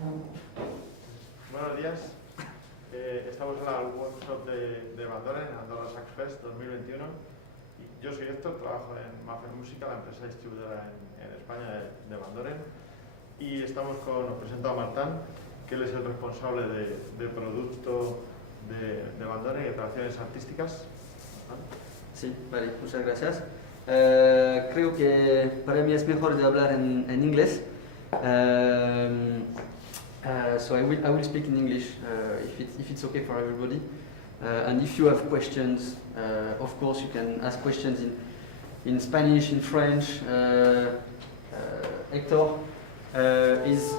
Buenos días. Estamos en la workshop de Vandoren, en Adolphesax Fest 2021. Y yo soy Héctor, trabajo en Mouthpiece Música, la empresa distribuidora en España de Vandoren. Y os presento a Martán, que él es el responsable de producto de Vandoren y de operaciones artísticas. Sí, vale, muchas gracias. Creo que para mí es mejor de hablar en inglés. So I will speak in English if it's okay for everybody. And if you have questions, of course you can ask questions in Spanish, in French. Hector is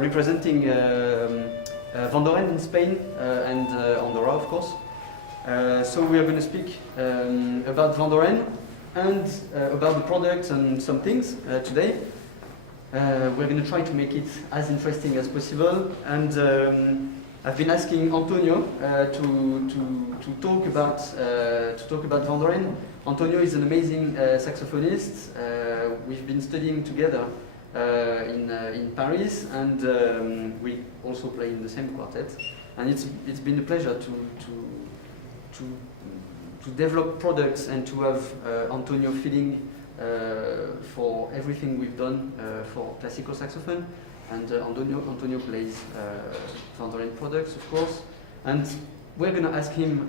representing Vandoren in Spain and Andorra, of course. So we are going to speak about Vandoren and about the products and some things today. We're going to try to make it as interesting as possible, and I've been asking Antonio to talk about Vandoren. Antonio is an amazing saxophonist. We've been studying together in Paris, and we also play in the same quartet. And it's been a pleasure to develop products and to have Antonio feeling for everything we've done for classical saxophone. And Antonio plays Vandoren products, of course. And we're going to ask him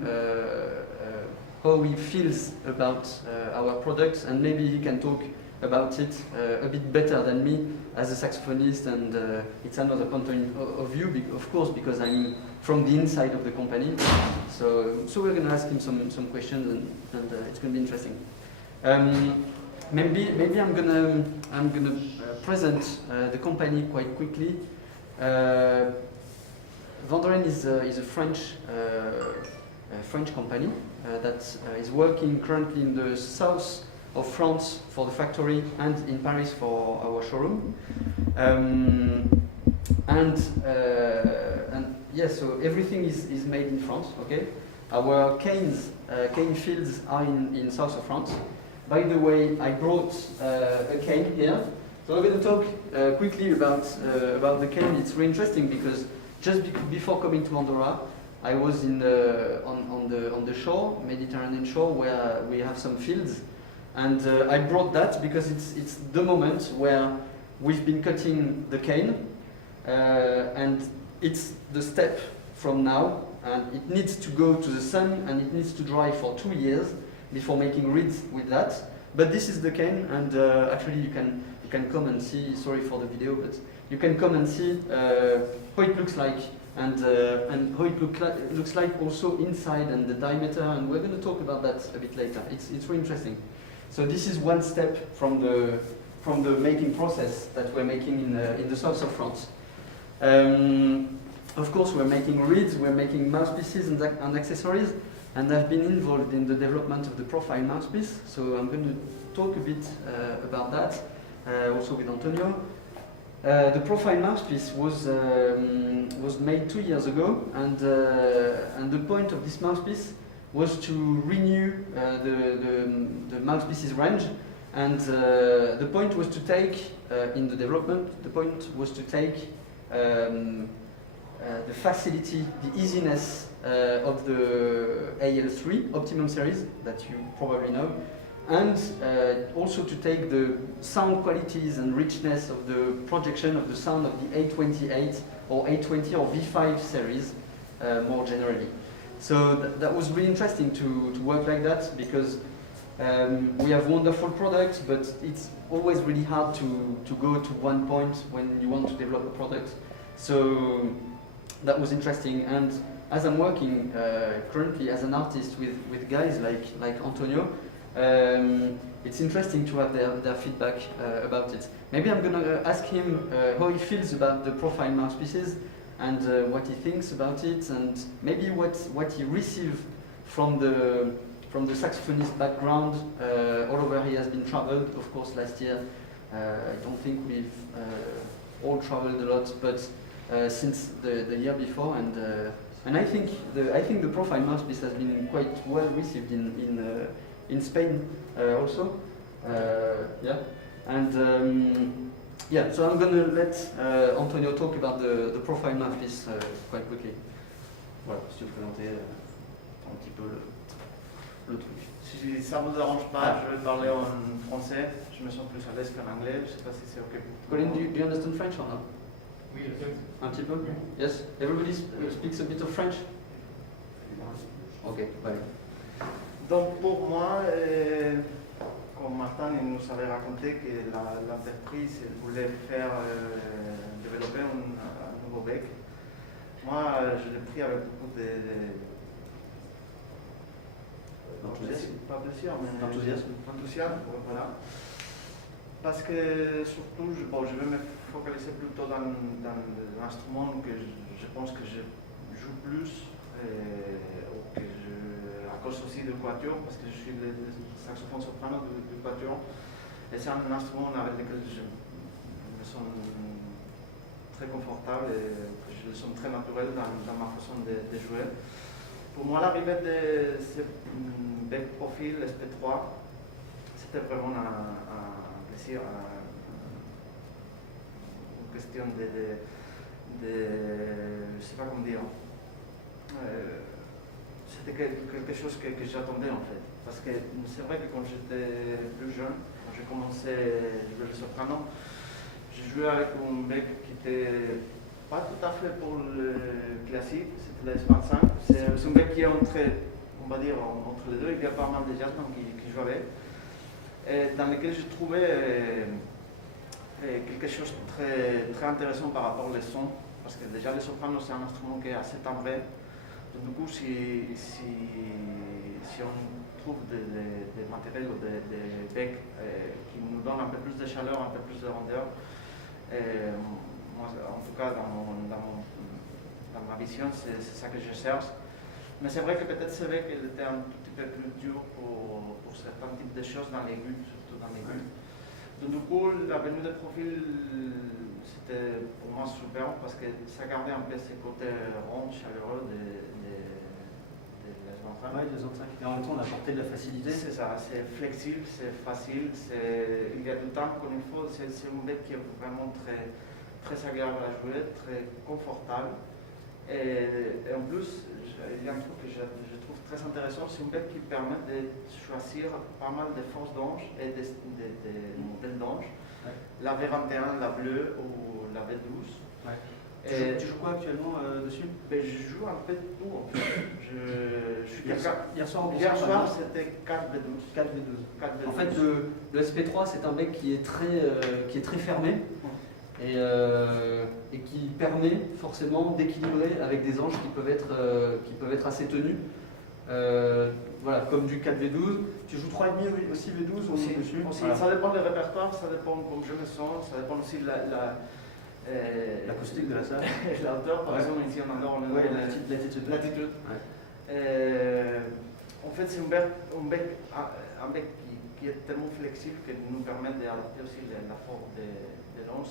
how he feels about our products, and maybe he can talk about it a bit better than me as a saxophonist, and it's another point of view, of course, because I'm from the inside of the company. So we're going to ask him some questions, and it's going to be interesting. Maybe I'm gonna present the company quite quickly. Vandoren is a French company that is working currently in the south of France for the factory and in Paris for our showroom. So everything is made in France. Okay, our cane fields are in south of France. By the way, I brought a cane here, so I'm going to talk quickly about the cane. It's really interesting because just before coming to Andorra, I was on the shore, Mediterranean shore, where we have some fields, and I brought that because it's the moment where we've been cutting the cane, and it's the step from now, and it needs to go to the sun and it needs to dry for 2 years before making reeds with that. But this is the cane, and actually you can come and see. Sorry for the video, but you can come and see how it looks like, and how it looks like also inside, and the diameter. And we're going to talk about that a bit later. It's really interesting. So this is one step from the making process that we're making in the south of France. Of course, we're making reeds, we're making mouthpieces and accessories. And I've been involved in the development of the profile mouthpiece, so I'm going to talk a bit about that, also with Antonio. The profile mouthpiece was made 2 years ago, and the point of this mouthpiece was to renew the mouthpieces range, and the point was to take, in the development, the point was to take the facility, the easiness of the AL3 Optimum series that you probably know, and also to take the sound qualities and richness of the projection of the sound of the A28 or A20 or V5 series more generally. So that was really interesting to work like that, because we have wonderful products, but it's always really hard to go to one point when you want to develop a product. So that was interesting, and as I'm working currently as an artist with guys like Antonio, it's interesting to have their feedback about it. Maybe I'm going to ask him how he feels about the profile mouthpieces, and what he thinks about it, and maybe what he received from the saxophonist background all over. He has been traveled, of course, last year. I don't think we've all traveled a lot, but since the year before, and I think the profile mouthpiece has been quite well received in Spain also. Yeah, and Yeah, so I'm going to let Antonio talk about the profile mouthpiece quite quickly. Voilà, si tu veux présenter un petit peu le truc. Si ça ne vous dérange pas, je vais parler en français. Je me sens plus à l'aise qu'en anglais. Je ne sais pas si c'est OK pour Colin, do you understand French or not? Oui, le fait. Un petit peu? Yes? Everybody speaks a bit of French? Ok, bye. Donc pour moi, comme Martin il nous avait raconté que l'entreprise voulait faire développer un nouveau bec, moi je l'ai pris avec beaucoup Enthousiasme. pas plaisir, mais Enthousiasme. voilà. Parce que surtout, je vais me focaliser plutôt dans l'instrument que je pense que je joue plus, à cause aussi du quatuor, parce que je suis le saxophone soprano du quatuor. Et c'est un instrument avec lequel je me sens très confortable et que je le sens très naturel dans ma façon de jouer. Pour moi, l'arrivée de ce bec profil SP3, c'était vraiment un plaisir, une question je ne sais pas comment dire. C'était quelque chose que j'attendais en fait. Parce que c'est vrai que quand j'étais plus jeune, quand j'ai commencé à jouer le soprano, j'ai joué avec un bec qui était pas tout à fait pour le classique, c'était le S25. C'est un bec qui est entre, on va dire, entre les deux. Il y a pas mal de jazzmen qui jouent avec. Et dans lequel je trouvais quelque chose de très intéressant par rapport aux sons. Parce que déjà le soprano c'est un instrument qui est assez timbré. Donc, du coup, si on trouve des matériels ou des becs qui nous donnent un peu plus de chaleur, un peu plus de rondeur, moi, en tout cas dans ma vision, c'est ça que je cherche. Mais c'est vrai que peut-être ce bec était un petit peu plus dur pour certains types de choses dans l'aigu, surtout dans l'aigu. Donc, du coup, la venue de profil, c'était pour moi super parce que ça gardait un peu ce côté rond, chaleureux de l'S25. Ouais, 2,5. Et en même temps, on a apporté de la facilité. C'est ça, c'est flexible, c'est facile, il y a du temps comme il faut. C'est un bec qui est vraiment très, très agréable à jouer, très confortable. Et en plus, il y a un truc que je trouve très intéressant, c'est un bec qui permet de choisir pas mal de fausses d'ange et des modèles d'ange. Ouais. La V21, la bleue ou la V12. Ouais. Tu joues quoi actuellement dessus? Je joue un peu de tout en fait. Hier soir, c'était 4V12. 4V12. En fait, le SP3 c'est un bec qui est très fermé et qui permet forcément d'équilibrer avec des anges qui peuvent être assez tenus. Voilà, comme du 4V12. Tu joues 3,5 aussi V12 aussi dessus? Voilà. Ça dépend des répertoires, ça dépend comme je me sens, ça dépend aussi de l'acoustique de la salle. La hauteur, par exemple, ici on adore l'attitude. Ouais. En fait, c'est un bec qui est tellement flexible que nous permet d'adapter aussi la forme de l'ange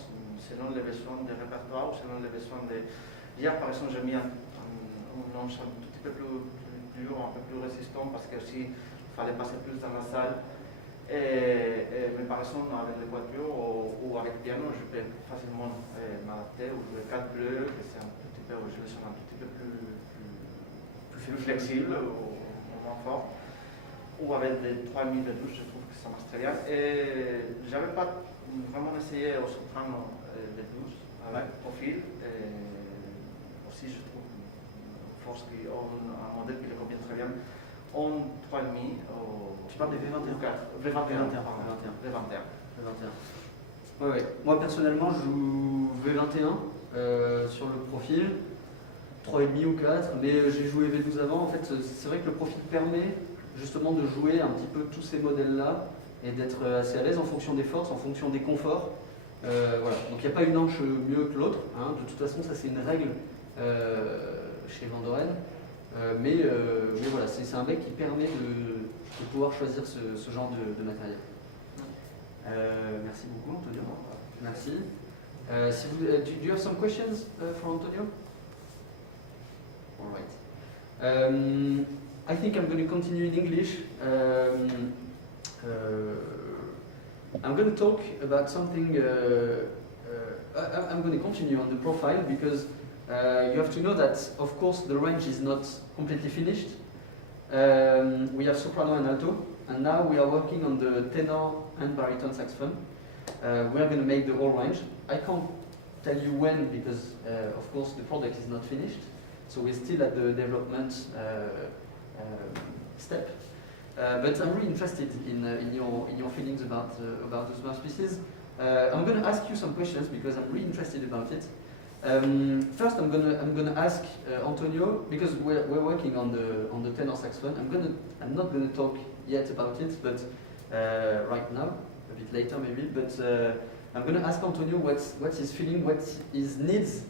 selon les besoins des répertoires ou selon les besoins de. Hier, par exemple, j'ai mis un ange un tout petit peu plus dur, un peu plus résistant parce que aussi il fallait passer plus dans la salle. Mais par exemple, avec le quatuor ou avec piano, je peux facilement m'adapter ou jouer 4 bleus, que c'est un petit peu, je le sens un petit peu plus flexible ou moins fort. Ou avec des 3,5 de douche, je trouve que ça marche très bien. Et j'avais pas vraiment essayé au soprano de douce, avec profil. Aussi, je trouve une force un modèle qui le convient très bien. En 3,5 Tu parles des V21? V21. Ouais. Moi personnellement je joue V21 sur le profil, 3,5 ou 4, mais j'ai joué V12 avant. En fait, c'est vrai que le profil permet justement de jouer un petit peu tous ces modèles-là et d'être assez à l'aise en fonction des forces, en fonction des conforts. Voilà. Donc il n'y a pas une hanche mieux que l'autre, hein. De toute façon, ça c'est une règle chez Vandoren. Mais voilà, c'est un bec qui permet de pouvoir choisir ce genre de matériel. Merci beaucoup, Antonio. Merci. Do you have some questions for Antonio? All right. I think I'm going to continue in English. I'm going to talk about something I'm going to continue on the profile because you have to know that, of course, the range is not completely finished. We have soprano and alto, and now we are working on the tenor and baritone saxophone. We are going to make the whole range. I can't tell you when because, of course, the product is not finished, so we're still at the development step. But I'm really interested in your feelings about those mouthpieces. I'm going to ask you some questions because I'm really interested about it. First, I'm gonna ask Antonio because we're working on the tenor saxophone. I'm not gonna talk yet about it, but right now, a bit later maybe. But I'm gonna ask Antonio what's his feeling, what his needs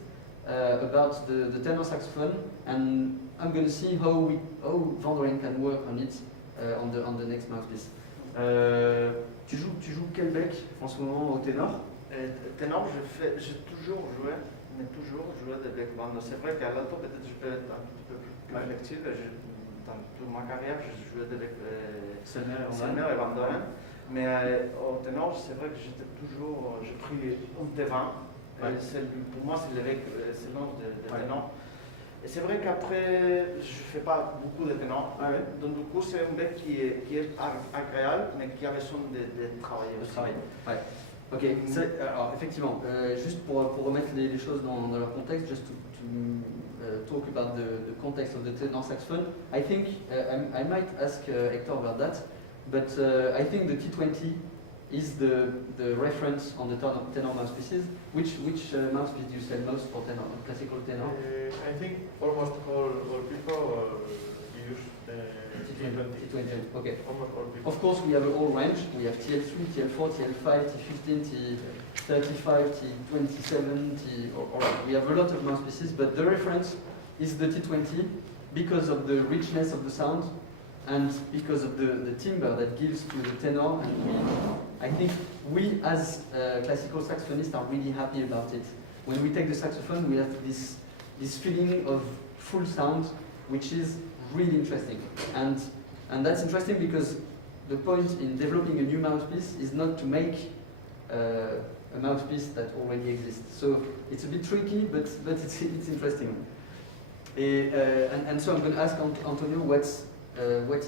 about the tenor saxophone, and I'm gonna see how Vandoren can work on it on the next mouthpiece. Tu joues quel bec en ce moment au ténor? Ténor, j'ai toujours joué. Mais toujours joué des bec band. C'est vrai qu'à l'alto, peut-être je peux être un petit peu plus flexible. Dans toute ma carrière, j'ai joué des bec Tenor et Vandoren. Mais au ténor, c'est vrai que j'ai pris un T20. Pour moi, c'est le bec, c'est l'ange de ténor. Et c'est vrai qu'après, je ne fais pas beaucoup de ténor. Ah ouais. Donc du coup, c'est un bec qui est agréable, mais qui a besoin de travailler aussi. Ouais. Ok, alors effectivement, juste pour remettre les choses dans leur contexte, just to talk about the context of the tenor saxophone, I think I might ask Hector about that, but I think the T20 is the reference on the tenor mouthpieces. Which mouthpiece do you sell most for tenor, classical tenor? I think almost all people use T20. Okay. Almost all people. Of course, we have a whole range. We have TL3, TL4, TL5, T15, T35, T27, we have a lot of mouthpieces, but the reference is the T20 because of the richness of the sound and because of the timbre that gives to the tenor. And I think we, as classical saxophonists, are really happy about it. When we take the saxophone, we have this feeling of full sound, which is really interesting. And that's interesting because the point in developing a new mouthpiece is not to make a mouthpiece that already exists. So it's a bit tricky, but it's interesting. And so I'm going to ask Antonio what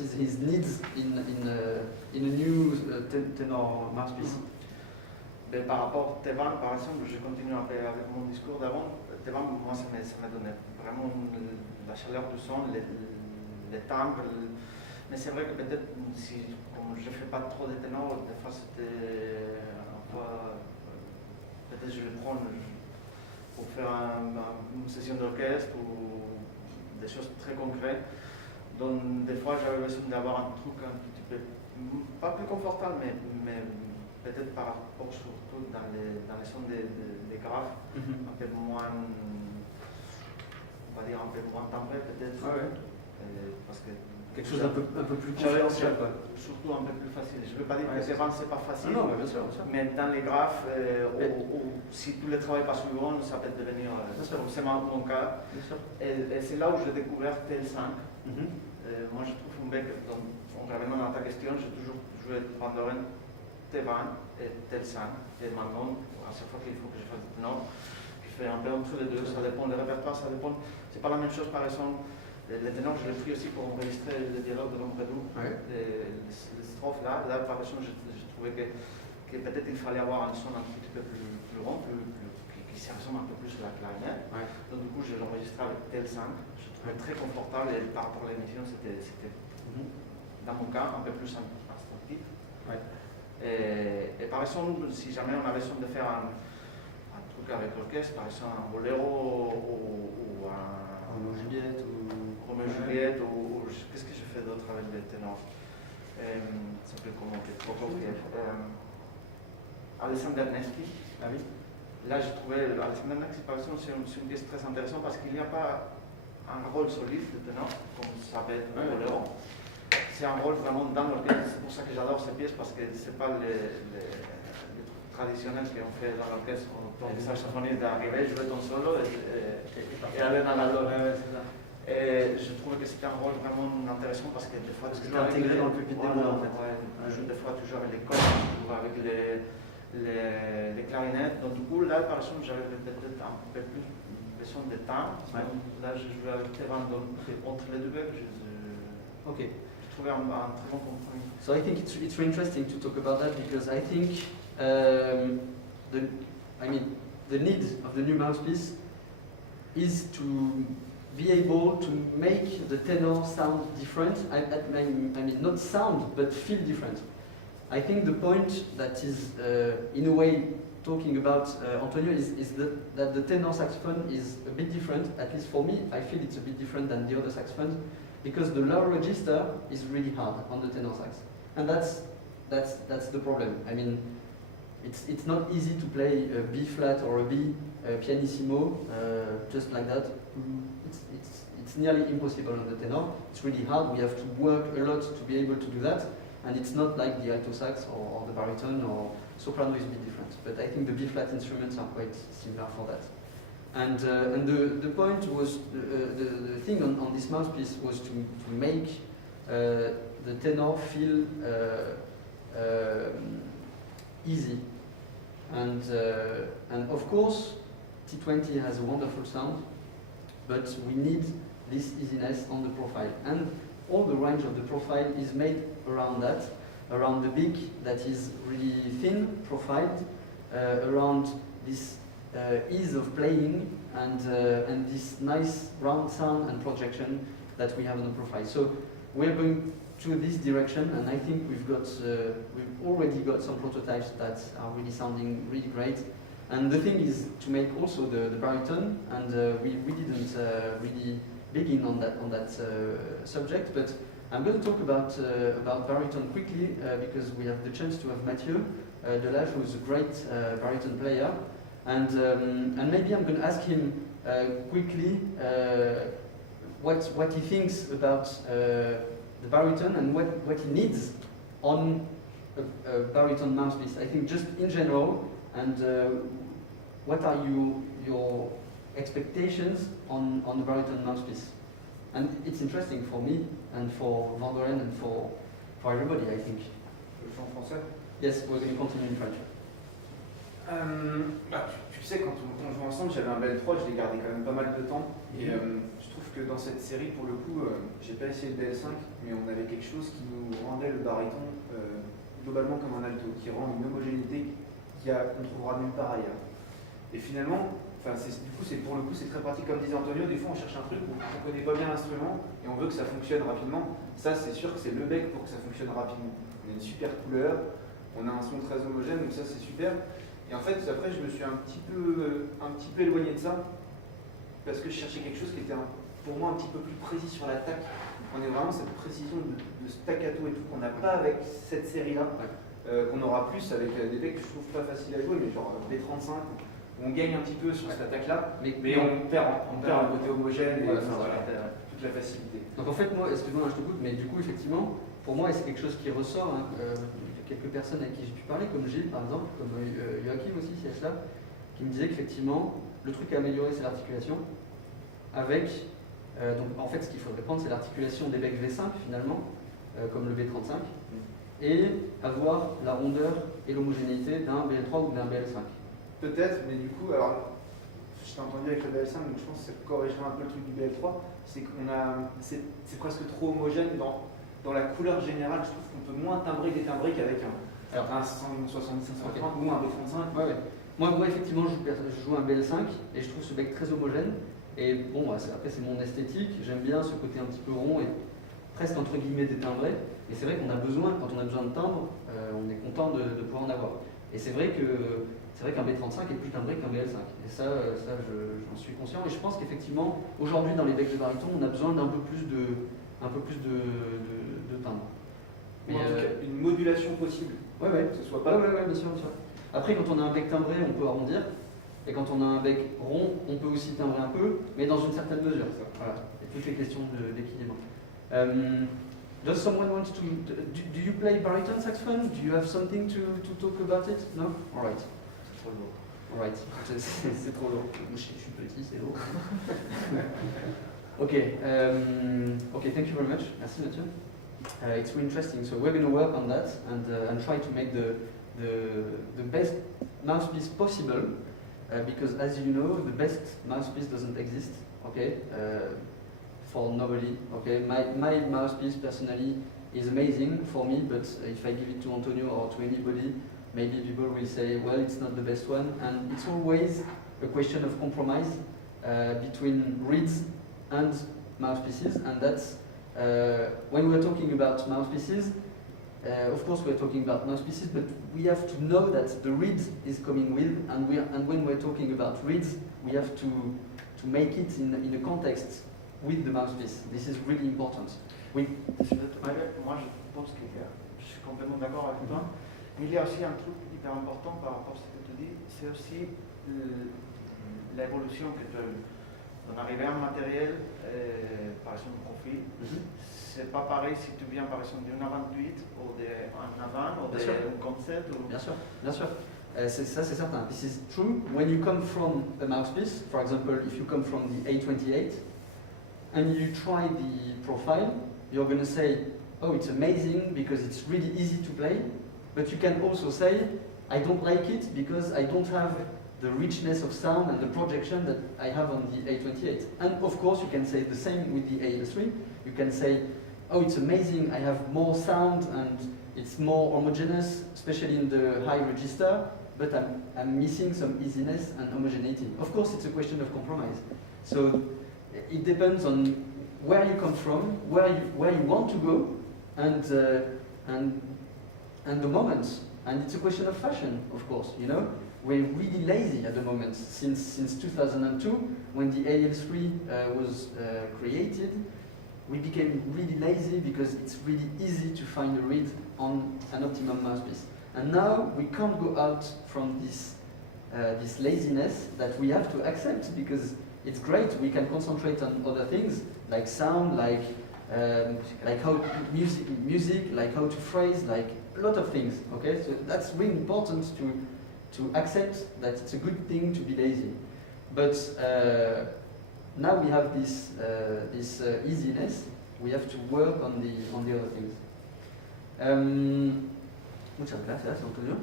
is his needs in a new tenor mouthpiece. Par rapport à Tevan, par exemple, je continue un peu avec mon discours d'avant. Tevan, moi, ça m'a donné vraiment la chaleur du son, les timbres. Mais c'est vrai que peut-être, comme je ne fais pas trop de ténor, des fois c'était un peu. Peut-être je le prends pour faire une session d'orchestre ou des choses très concrètes. Donc, des fois, j'avais besoin d'avoir un truc un petit peu, pas plus confortable, mais peut-être par rapport surtout dans les sons des graves, un peu moins, on va dire un peu moins timbré peut-être. Ah ouais. Parce que quelque chose un peu plus confidentiel, quoi. Surtout un peu plus facile. Je ne veux pas dire que c'est pas facile, non, bien sûr, bien sûr. Mais dans les graphes, ou si tu ne les travailles pas souvent, ça peut devenir, comme c'est mon cas. Et c'est là où j'ai découvert TL5. Moi, je trouve un bec, en revenant à ta question, j'ai toujours joué Vandoren, T20 et TL5. Et maintenant, à chaque fois qu'il faut que je fasse du ténor, je fais un peu entre les deux. Ça dépend des répertoires, ça dépend. C'est pas la même chose, par exemple. Le ténor, je l'ai pris aussi pour enregistrer le dialogue de l'Ombredou. Les strophes là, par exemple, je trouvais que peut-être il fallait avoir un son un petit peu plus rond, qui se ressemble un peu plus à la clarinette. Donc du coup, je l'enregistrais avec TL5. Je trouvais très confortable et par rapport à l'émission, c'était dans mon cas un peu plus instinctif. Et par exemple, si jamais on avait besoin de faire un truc avec l'orchestre, par exemple un boléro ou un Juliette ou qu'est-ce que je fais d'autre avec les ténors? Ça peut comment Alexander Nevsky. Ah oui. Là, j'ai trouvé Alexander Nevsky, par exemple, c'est une pièce très intéressante parce qu'il n'y a pas un rôle solide de ténor, comme ça peut être un boléro. C'est un rôle vraiment dans l'orchestre. C'est pour ça que j'adore cette pièce parce que c'est pas les trucs traditionnels qu'on fait dans l'orchestre. Donc, ça saxophoniste d'arriver, jouer ton solo et aller dans la loge. Et je trouve que c'est un rôle vraiment intéressant parce que des fois tu joues intégré dans le pupitre des voix en fait. Des fois tu joues avec les cordes, tu joues avec les clarinettes. Donc du coup, là, par exemple, j'avais peut-être un peu plus besoin de temps. Ouais. Là, je jouais avec tes Vandoren. Entre les deux becs, Okay. je trouvais un très bon compromis. So I think it's really interesting to talk about that because I think the need of the new mouthpiece is to be able to make the tenor sound different. I mean not sound but feel different. I think the point that is in a way talking about Antonio is that the tenor saxophone is a bit different. At least for me, I feel it's a bit different than the other saxophones because the lower register is really hard on the tenor sax, and that's the problem. I mean, it's not easy to play a B flat or a B pianissimo just like that. It's nearly impossible on the tenor. It's really hard. We have to work a lot to be able to do that, and it's not like the alto sax or the baritone or soprano is a bit different. But I think the B flat instruments are quite similar for that. And the point was the thing on this mouthpiece was to make the tenor feel easy, and of course T20 has a wonderful sound, but we need this easiness on the profile, and all the range of the profile is made around that, around the beak that is really thin profiled, around this ease of playing and this nice round sound and projection that we have on the profile. So we're going to this direction, and I think we've already got some prototypes that are really sounding really great. And the thing is to make also the baritone, and we didn't really begin on that subject, but I'm going to talk about baritone quickly because we have the chance to have Mathieu Delage, who is a great baritone player, and maybe I'm going to ask him quickly what he thinks about the baritone and what he needs on a baritone mouthpiece. I think just in general, and what are your expectations on the baritone mouthpiece? And it's interesting for me and for Vandoren and for everybody, I think. Je le fais en français. Yes, we're going to continue in French. Tu sais, quand on joue ensemble, j'avais un BL3, je l'ai gardé quand même pas mal de temps. Et je trouve que dans cette série, pour le coup, j'ai pas essayé le BL5, mais on avait quelque chose qui nous rendait le baryton globalement comme un alto, qui rend une homogénéité qu'on trouvera nulle part ailleurs. Et finalement, pour le coup, c'est très pratique. Comme disait Antonio, des fois on cherche un truc où on connaît pas bien l'instrument et on veut que ça fonctionne rapidement. Ça, c'est sûr que c'est le bec pour que ça fonctionne rapidement. On a une super couleur, on a un son très homogène, donc ça c'est super. Et en fait, après, je me suis un petit peu éloigné de ça parce que je cherchais quelque chose qui était pour moi un petit peu plus précis sur l'attaque. On est vraiment cette précision de staccato et tout qu'on n'a pas avec cette série-là, qu'on aura plus avec des becs que je trouve pas faciles à jouer, mais genre B35. On gagne un petit peu sur cette attaque-là, mais on perd le côté homogène et toute la facilité. Donc en fait, moi, excuse-moi, je te coupe, mais du coup, effectivement, pour moi, c'est quelque chose qui ressort. Quelques personnes avec qui j'ai pu parler, comme Gilles par exemple, comme Joachim aussi, si là, qui me disaient qu'effectivement, le truc à améliorer, c'est l'articulation. Avec, donc en fait, ce qu'il faudrait prendre, c'est l'articulation des becs V5 finalement, comme le B35, et avoir la rondeur et l'homogénéité d'un BL3 ou d'un BL5. Peut-être, mais du coup, alors, je t'ai entendu avec le BL5, donc je pense que ça corrigerait un peu le truc du BL3, c'est presque trop homogène dans la couleur générale. Je trouve qu'on peut moins timbrer des timbrés qu'avec un 165 ou un B35. Ouais. Moi, effectivement, je joue un BL5 et je trouve ce bec très homogène. Et bon, après, c'est mon esthétique. J'aime bien ce côté un petit peu rond et presque entre guillemets détimbré. Et c'est vrai qu'on a besoin, quand on a besoin de timbre, on est content de pouvoir en avoir. Et c'est vrai qu'un B35 est plus timbré qu'un BL5. Et ça j'en suis conscient. Et je pense qu'effectivement, aujourd'hui, dans les becs de baryton, on a besoin d'un peu plus de timbre. Mais en tout cas, une modulation possible. Ouais. Que ce soit pas. Ouais, bien sûr. Après, quand on a un bec timbré, on peut arrondir. Et quand on a un bec rond, on peut aussi timbrer un peu, mais dans une certaine mesure. Voilà. Et toutes les questions d'équilibre. Does someone want to? Do you play baritone saxophone? Do you have something to talk about it? No? All right. C'est trop lourd. All right. C'est trop lourd. Je suis petit, c'est lourd. Okay. Thank you very much. Merci Mathieu. It's really interesting. So we're going to work on that and try to make the the best mouthpiece possible, because as you know, the best mouthpiece doesn't exist, okay, for nobody, okay. My mouthpiece personally is amazing for me, but if I give it to Antonio or to anybody, maybe people will say, well, it's not the best one, and it's always a question of compromise between reeds and mouthpieces, and that's when we're talking about mouthpieces. Of course, we're talking about mouthpieces, but we have to know that the reed is coming with, and when we're talking about reeds, we have to make it in a context with the mouthpiece. This is really important. Oui. Moi, je pense que je suis complètement d'accord avec toi. Mais il y a aussi un truc hyper important par rapport à ce que tu dis, c'est aussi l'évolution que tu as eue. D'en arriver à un matériel, par exemple, profil, c'est pas pareil si tu viens par exemple d'une 28 ou d'un avant ou d'un concept. Ou... Bien sûr, bien sûr. Ça c'est certain. This is true. When you come from a mouthpiece, for example, if you come from the A28 and you try the profile, you're going to say, oh, it's amazing because it's really easy to play. But you can also say, I don't like it because I don't have the richness of sound and the projection that I have on the A28. And of course, you can say the same with the AL3. You can say, oh, it's amazing, I have more sound and it's more homogeneous, especially in the high register, but I'm missing some easiness and homogeneity. Of course, it's a question of compromise. So it depends on where you come from, where you want to go, and the moments. And it's a question of fashion, of course, you know. We're really lazy at the moment. Since 2002, when the AL3 was created, we became really lazy because it's really easy to find a reed on an optimum mouthpiece. And now we can't go out from this laziness that we have to accept, because it's great. We can concentrate on other things like sound, like how music, like how to phrase, like a lot of things. Okay, so that's really important to accept that it's a good thing to be lazy. But now we have this easiness. We have to work on the other things. Muchas gracias, Antonio.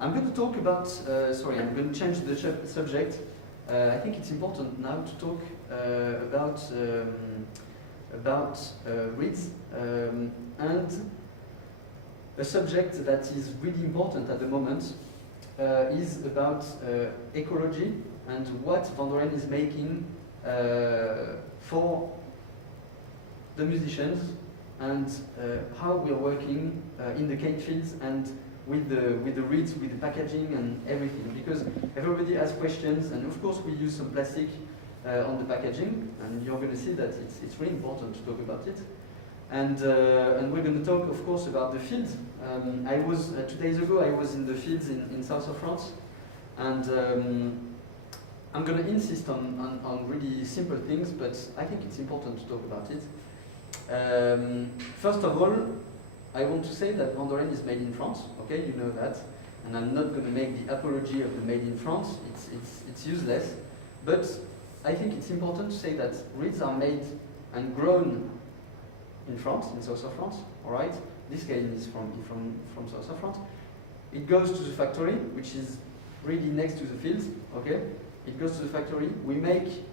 I'm going to talk about. Sorry, I'm going to change the subject. I think it's important now to talk about reeds and a subject that is really important at the moment is about ecology and what Vandoren is making for the musicians, and how we are working in the cane fields and with the reeds, with the packaging and everything. Because everybody has questions, and of course we use some plastic on the packaging, and you're going to see that it's really important to talk about it. And we're going to talk, of course, about the fields. I was 2 days ago. I was in the fields in south of France, and I'm going to insist on really simple things, but I think it's important to talk about it. First of all, I want to say that Vandoren is made in France. Okay, you know that, and I'm not going to make the apology of the made in France. It's useless, but I think it's important to say that reeds are made and grown in France, in south of France. All right, this cane is from south of France. It goes to the factory, which is really next to the fields. Okay, it goes to the factory. We make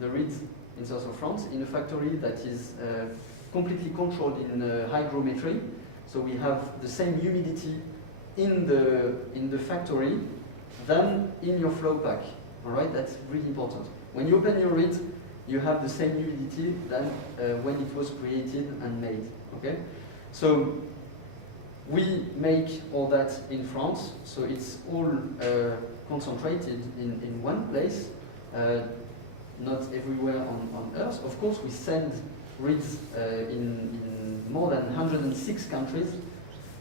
the reeds in south of France in a factory that is completely controlled in hygrometry. So we have the same humidity in the factory than in your flow pack. All right, that's really important. When you open your reed, you have the same humidity than when it was created and made. Okay, so we make all that in France. So it's all concentrated in one place, not everywhere on Earth. Of course, we send reeds in more than 106 countries,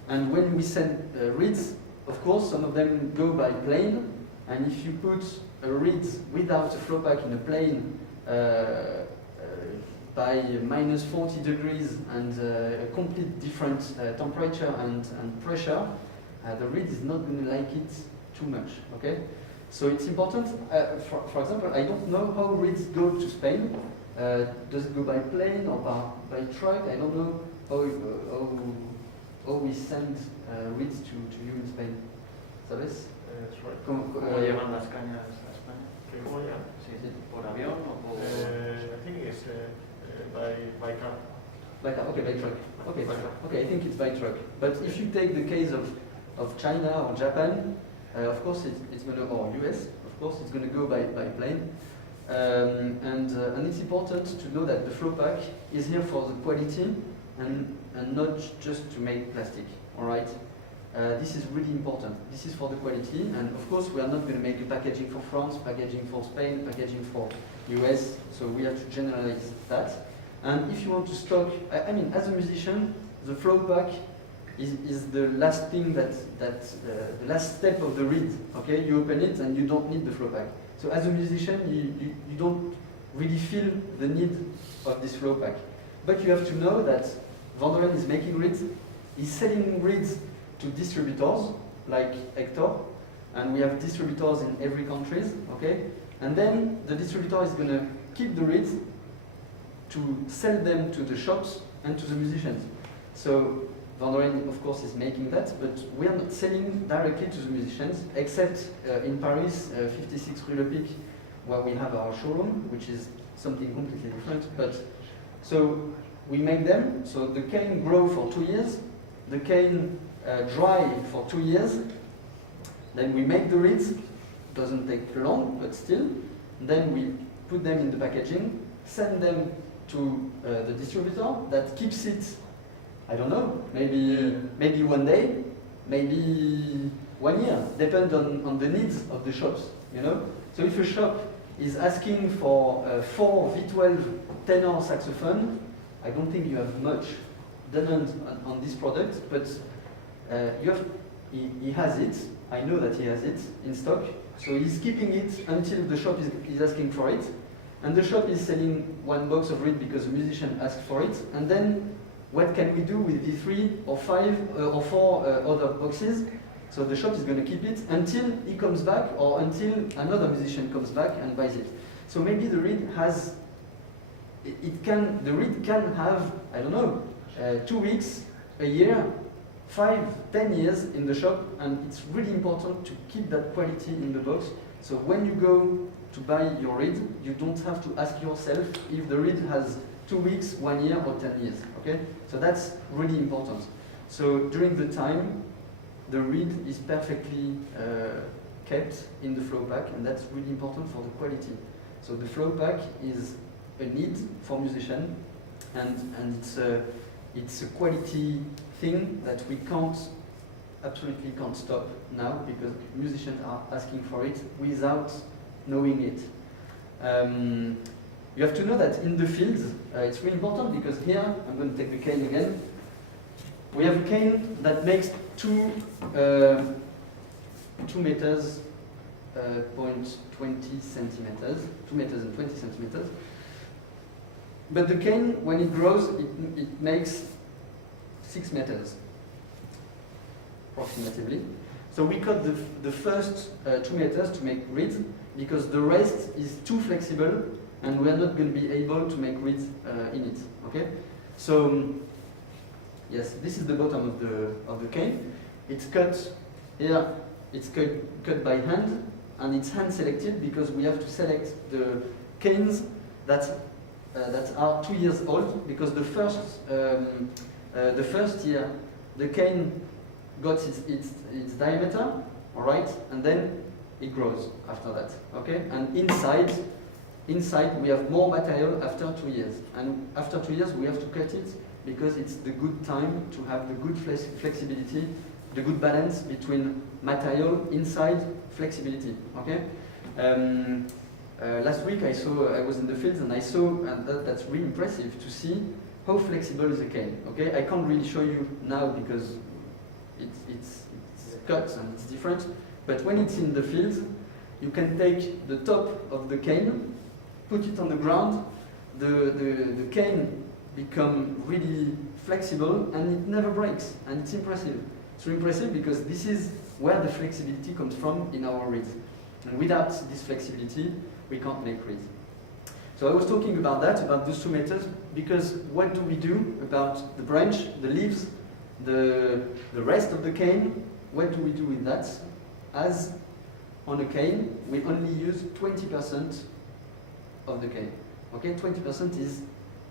and when we send reeds, of course, some of them go by plane, and if you put a reed without a flow pack in a plane by minus 40 degrees and a complete different temperature and pressure, the reed is not going to like it too much. Okay, so it's important. For example, I don't know how reeds go to Spain. Does it go by plane or by truck? I don't know always send reeds to you in Spain. ¿Sabes? That's right. ¿Cómo llevan las cañas a España? ¿Cómo ya? Sí, sí, ¿por avión o por...? I think it's by car. By car, okay, by truck. Okay, By truck. okay, I think it's by truck. But if you take the case of China or Japan, of course it's going to, or US, of course it's going to go by plane. And it's important to know that the flow pack is here for the quality and not just to make plastic, all right? This is really important. This is for the quality, and of course we are not going to make a packaging for France, packaging for Spain, packaging for US, so we have to generalize that. And if you want to stock, I mean, as a musician, the flow pack is the last thing the last step of the reed, okay? You open it and you don't need the flow pack. So as a musician, you don't really feel the need of this flow pack. But you have to know that Vandoren is making reeds, he's selling reeds to distributors like Hector, and we have distributors in every country, okay? And then the distributor is going to keep the reeds to sell them to the shops and to the musicians. So Vandoren, of course, is making that, but we are not selling directly to the musicians, except in Paris, 56 Rue Le Pic, where we have our showroom, which is something completely different. But so we make them, so the cane grow for 2 years, the cane dry for 2 years, then we make the reeds, doesn't take long, but still, then we put them in the packaging, send them to the distributor that keeps it, I don't know, maybe 1 day, maybe 1 year, depends on the needs of the shops, you know? So if a shop is asking for 4 V12 tenor saxophone, I don't think you have much demand on this product, but he has it, I know that he has it in stock, so he's keeping it until the shop is asking for it, and the shop is selling 1 box of reed because a musician asked for it, and then what can we do with the 3 or 5 or 4 other boxes? So the shop is going to keep it until he comes back or until another musician comes back and buys it. So maybe the reed has, the reed can have, I don't know, 2 weeks, a year, 5, 10 years in the shop, and it's really important to keep that quality in the box. So when you go to buy your reed, you don't have to ask yourself if the reed has 2 weeks, 1 year, or 10 years, okay? So that's really important. So during the time, the reed is perfectly kept in the flow pack, and that's really important for the quality. So the flow pack is a need for musicians, and it's a quality thing that we absolutely can't stop now, because musicians are asking for it without knowing it. You have to know that in the fields, it's really important, because here, I'm going to take the cane again, we have a cane that makes 2 meters, 0.20 centimeters, 2 meters and 20 centimeters. But the cane, when it grows, it makes 6 meters, approximately. So we cut the first 2 meters to make reeds, because the rest is too flexible, and we are not going to be able to make reeds in it. Okay? So yes, this is the bottom of the cane. It's cut here. It's cut by hand, and it's hand selected because we have to select the canes that are 2 years old, because the first year the cane got its diameter, all right, and then it grows after that. Okay, and inside we have more material after 2 years, and after 2 years we have to cut it because it's the good time to have the good flexibility, the good balance between material, inside, flexibility. Okay. Last week I was in the fields and I saw, and that's really impressive to see how flexible is the cane. Okay, I can't really show you now because it's cut and it's different. But when it's in the fields, you can take the top of the cane, put it on the ground, the cane become really flexible and it never breaks, and it's impressive. It's really impressive because this is where the flexibility comes from in our reeds. And without this flexibility, we can't make reeds. So I was talking about that, about those 2 meters, because what do we do about the branch, the leaves, The rest of the cane, what do we do with that? As on a cane, we only use 20% of the cane. Okay, 20% is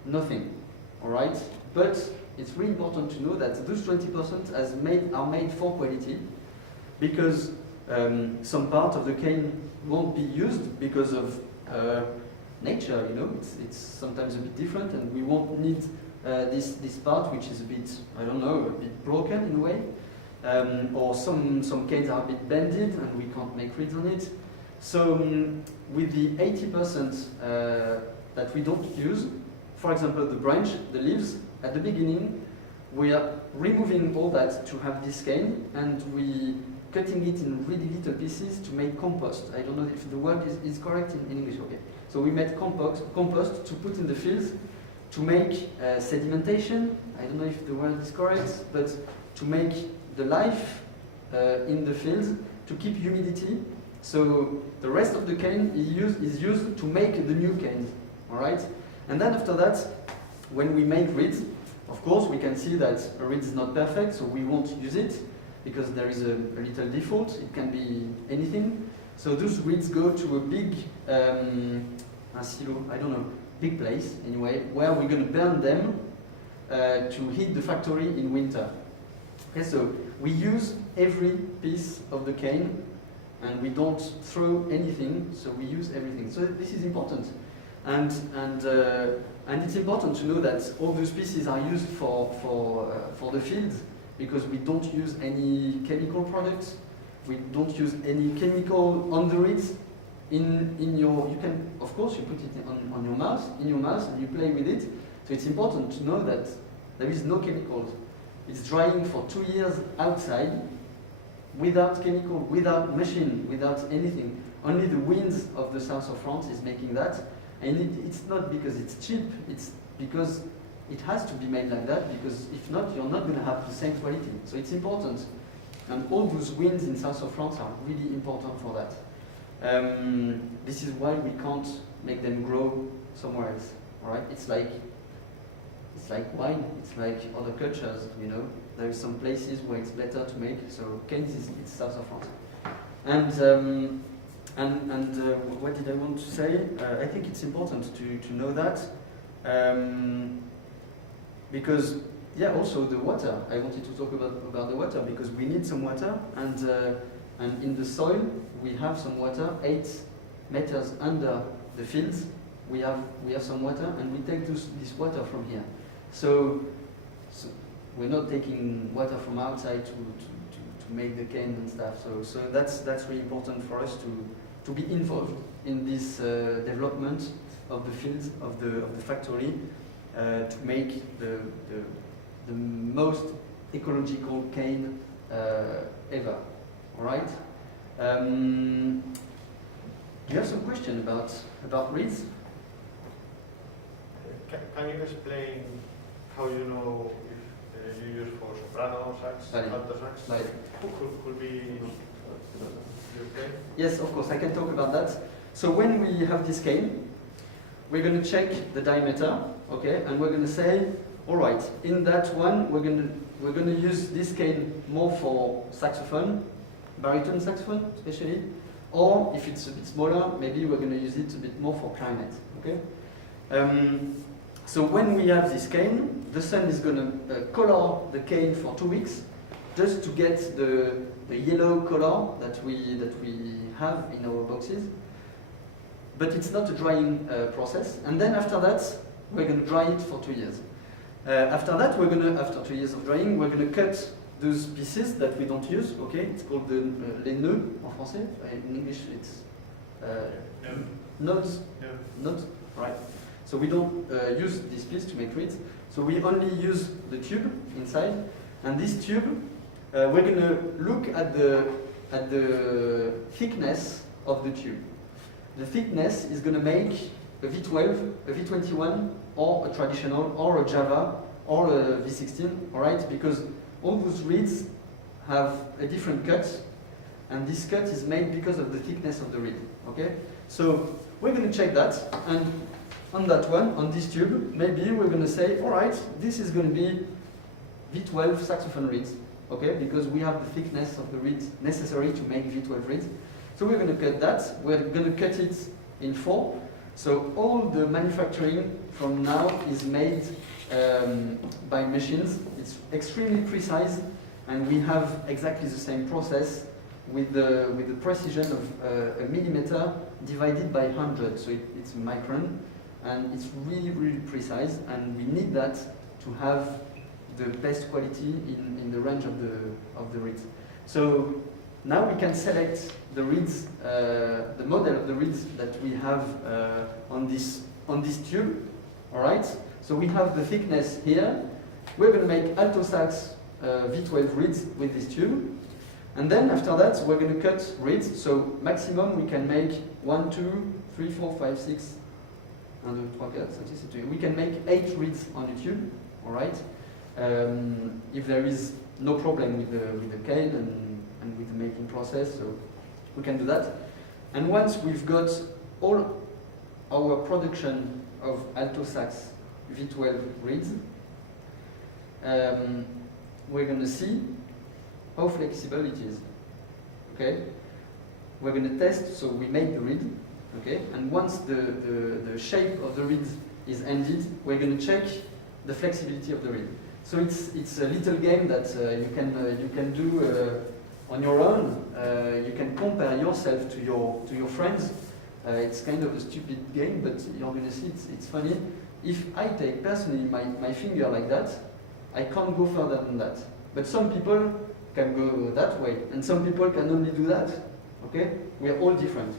nothing, all right? But it's really important to know that those 20% are made for quality, because some part of the cane won't be used because of nature, you know, it's sometimes a bit different, and we won't need this part, which is a bit, I don't know, a bit broken in a way, or some canes are a bit bended and we can't make reeds on it. So with the 80% that we don't use, for example, the branch, the leaves, at the beginning, we are removing all that to have this cane, and we cutting it in really little pieces to make compost. I don't know if the word is correct in English, okay. So we made compost to put in the fields to make sedimentation. I don't know if the word is correct, but to make the life in the fields, to keep humidity. So the rest of the cane is used to make the new canes, all right? And then after that, when we make reeds, of course, we can see that a reed is not perfect, so we won't use it, because there is a little default. It can be anything. So those reeds go to a big silo, I don't know, big place anyway, where we're going to burn them to heat the factory in winter. Okay, so we use every piece of the cane, and we don't throw anything, so we use everything. So this is important. And it's important to know that all those pieces are used for the field, because we don't use any chemical products, we don't use any chemical on the reeds. You can, of course, you put it on your mouth, and you play with it. So it's important to know that there is no chemicals. It's drying for 2 years outside, without chemical, without machine, without anything. Only the winds of the south of France is making that. And it's not because it's cheap, it's because it has to be made like that, because if not, you're not going to have the same quality. So it's important. And all those winds in south of France are really important for that. This is why we can't make them grow somewhere else. All right? It's like wine. It's like other cultures. You know, there are some places where it's better to make. So canes it's south of France. And what did I want to say? I think it's important to know that, because also the water. I wanted to talk about the water, because we need some water, and in the soil we have some water. 8 meters under the fields, we have some water, and we take this water from here. So we're not taking water from outside to make the cane and stuff. So that's really important for us to be involved in this development of the fields of the factory, to make the most ecological cane ever. All right. Do you have some question about reeds? Can you explain how you know if you use for soprano sax, alto sax? Could be okay? Yes, of course, I can talk about that. So when we have this cane, we're going to check the diameter, okay, and we're going to say, all right, in that one, we're going to use this cane more for saxophone, baritone saxophone especially, or if it's a bit smaller, maybe we're going to use it a bit more for clarinet, okay? So when we have this cane, the sun is going to color the cane for 2 weeks, just to get the yellow color that we have in our boxes. But it's not a drying process. And then after that, we're going to dry it for 2 years. After that, after 2 years of drying, we're going to cut those pieces that we don't use. Okay, it's called les nœuds en français. In English, it's nodes. Nodes, right? So we don't use this piece to make reeds. So we only use the tube inside, and this tube, we're going to look at the thickness of the tube. The thickness is going to make a V12, a V21, or a traditional, or a Java, or a V16, all right? Because all those reeds have a different cut, and this cut is made because of the thickness of the reed, okay? So we're going to check that, and on that one, on this tube, maybe we're going to say, all right, this is going to be V12 saxophone reeds, okay, because we have the thickness of the reeds necessary to make V12 reeds. So we're going to cut that. We're going to cut it in 4. So all the manufacturing from now is made by machines. It's extremely precise, and we have exactly the same process with the precision of a millimeter divided by 100. So it's a micron, and it's really, really precise, and we need that to have the best quality in the range of the reeds. So now we can select the reeds, the model of the reeds that we have on this tube. All right. So we have the thickness here. We're going to make alto sax V12 reeds with this tube, and then after that we're going to cut reeds. So maximum we can make 1, 2, 3, 4, 5, 6. 1, 2, 3, 4, 5, 6. We can make 8 reeds on the tube. All right. If there is no problem with the cane and with the making process, so we can do that. And once we've got all our production of alto sax V12 reeds, we're going to see how flexible it is. Okay, we're going to test. So we made the reed. Okay, and once the shape of the reed is ended, we're going to check the flexibility of the reed. So it's a little game that you can do on your own. You can compare yourself to your friends. It's kind of a stupid game, but you're going to see it's funny. If I take personally my finger like that, I can't go further than that. But some people can go that way, and some people can only do that. Okay, we are all different.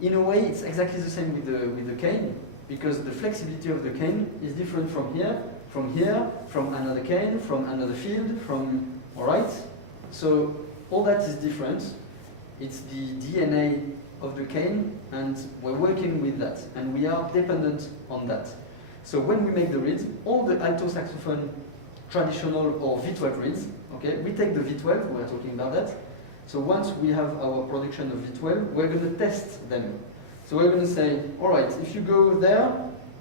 In a way, it's exactly the same with the cane, because the flexibility of the cane is different from here, from another cane, from another field, all right? So all that is different. It's the DNA of the cane, and we're working with that, and we are dependent on that. So when we make the reeds, all the alto saxophone traditional or V12 reeds, okay, we take the V12, we're talking about that. So once we have our production of V12, we're going to test them. So we're going to say, all right, if you go there,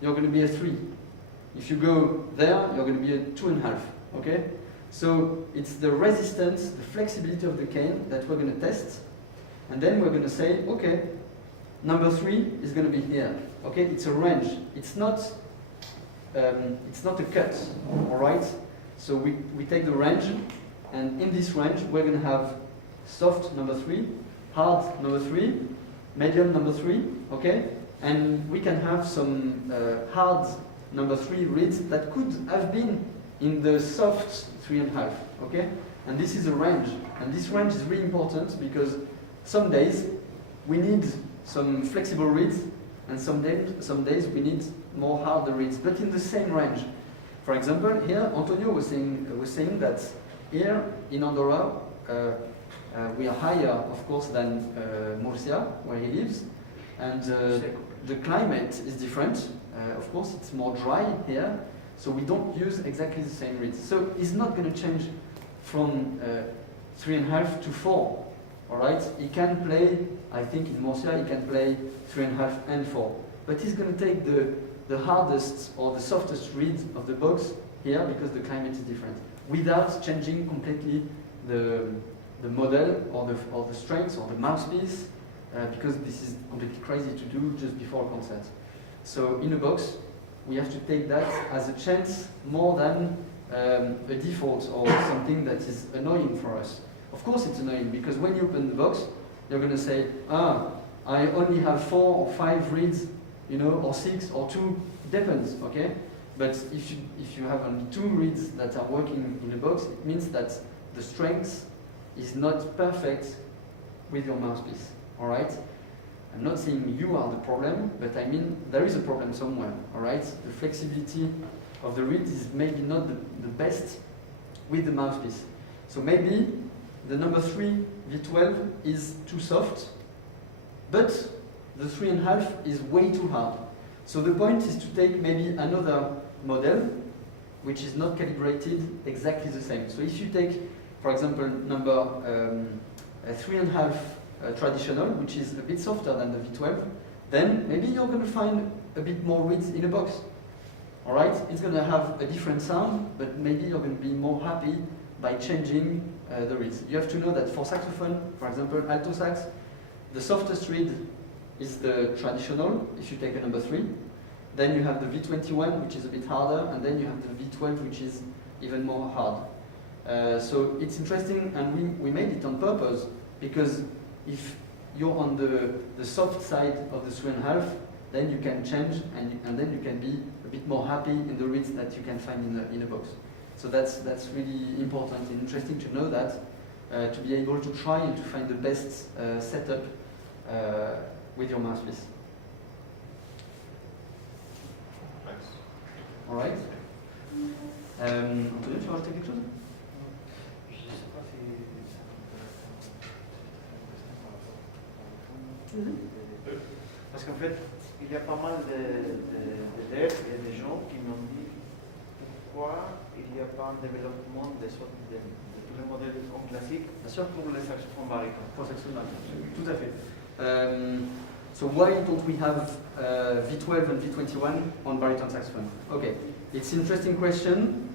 you're going to be a 3. If you go there, you're going to be a 2.5, okay? So it's the resistance, the flexibility of the cane that we're going to test. And then we're going to say, okay, number 3 is going to be here. Okay, it's a range. It's not a cut, all right? So we take the range, and in this range, we're going to have soft number 3, hard number 3, medium number 3, okay? And we can have some hard number 3 reeds that could have been in the soft 3.5, okay? And this is a range, and this range is really important because some days we need some flexible reeds, and some days we need more harder reeds, but in the same range. For example, here Antonio was saying that here in Andorra we are higher, of course, than Murcia, where he lives, and the climate is different. Of course, it's more dry here, so we don't use exactly the same reeds. So it's not going to change from 3.5 to 4. All right, he can play. I think in Murcia he can play 3.5 and 4, but he's going to take the hardest or the softest reed of the box here because the climate is different, without changing completely the model or the strength or the mouthpiece, because this is completely crazy to do just before a concert. So in a box, we have to take that as a chance more than a default or something that is annoying for us. Of course it's annoying, because when you open the box, you're going to say, I only have 4 or 5 reeds, you know, or 6 or 2, depends, okay? But if you have only 2 reeds that are working in a box, it means that the strength is not perfect with your mouthpiece, all right? I'm not saying you are the problem, but I mean there is a problem somewhere, all right? The flexibility of the reed is maybe not the best with the mouthpiece. So maybe the number 3 V12 is too soft, but the 3.5 is way too hard. So the point is to take maybe another model which is not calibrated exactly the same. So if you take, for example, number 3.5 traditional, which is a bit softer than the V12, then maybe you're going to find a bit more reeds in a box. All right, it's going to have a different sound, but maybe you're going to be more happy by changing the reeds. You have to know that for saxophone, for example, alto sax, the softest reed is the traditional, if you take a number 3. Then you have the V21, which is a bit harder, and then you have the V12, which is even more hard. So it's interesting, and we made it on purpose, because if you're on the soft side of the 3.5, then you can change, and then you can be a bit more happy in the reeds that you can find in a box. So that's really important and interesting to know that, to be able to try and to find the best setup with your mouthpiece. Thanks. All right. Antonio, tu veux rajouter quelque chose? Je ne sais pas si ça parce qu'en fait, il y a pas mal d'élèves et de gens qui m'ont dit pourquoi il n'y a pas un développement de tous les modèles en classique pour les saxophones baryton. Pour saxophone baryton, tout à fait. So why don't we have V12 and V21 on baritone saxophone? Okay, it's an interesting question.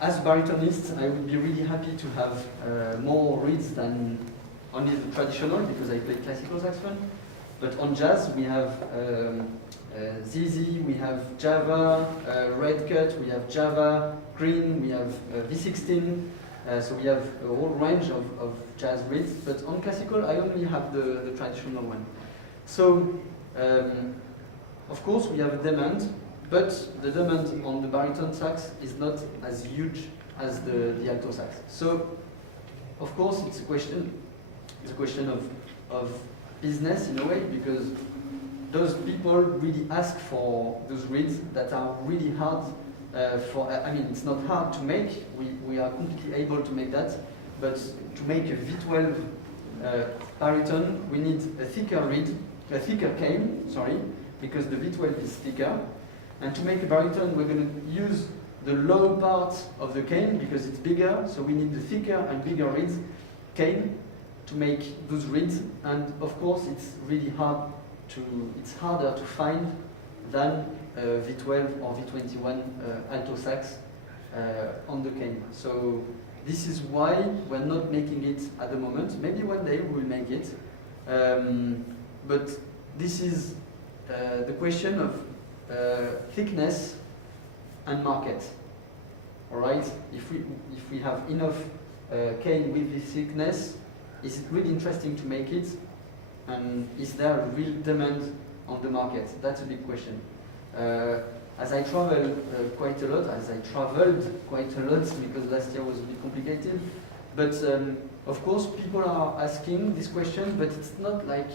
As baritonist, I would be really happy to have more reeds than only the traditional, because I play classical saxophone. But on jazz, we have ZZ, we have Java, Red Cut, we have Java, Green, we have V16. So we have a whole range of jazz reeds. But on classical, I only have the traditional one. So, of course, we have a demand, but the demand on the baritone sax is not as huge as the alto sax. So, of course, it's a question of business in a way, because those people really ask for those reeds that are really hard I mean, it's not hard to make, we are completely able to make that, but to make a V12 baritone, we need a thicker reed, a thicker cane, sorry, because the V12 is thicker. And to make a baritone, we're going to use the low part of the cane because it's bigger, so we need the thicker and bigger reeds, cane, to make those reeds. And of course, it's really hard it's harder to find than V12 or V21 alto sax on the cane. So this is why we're not making it at the moment. Maybe one day we'll make it. But this is the question of thickness and market. All right? If we have enough cane with this thickness, is it really interesting to make it? And is there a real demand on the market? That's a big question. As I traveled quite a lot, because last year was a bit complicated, but of course people are asking this question, but it's not like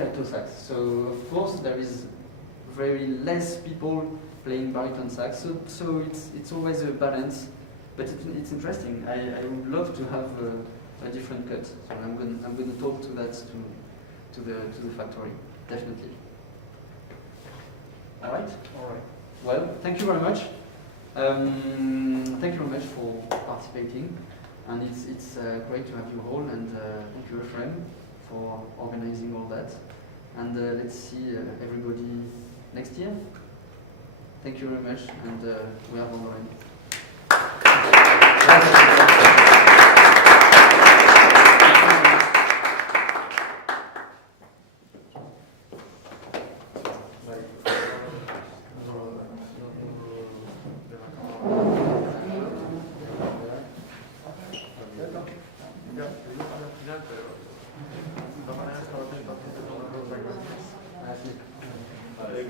alto sax. So of course there is very less people playing baritone sax. So it's always a balance, but it's interesting. I would love to have a different cut. So I'm going to talk to that to the factory, definitely. All right. All right. Well, thank you very much. Thank you very much for participating, and it's great to have you all. And thank you, Ephraim, for organizing all that. And let's see everybody next year. Thank you very much, and we are Vandoren. Vale,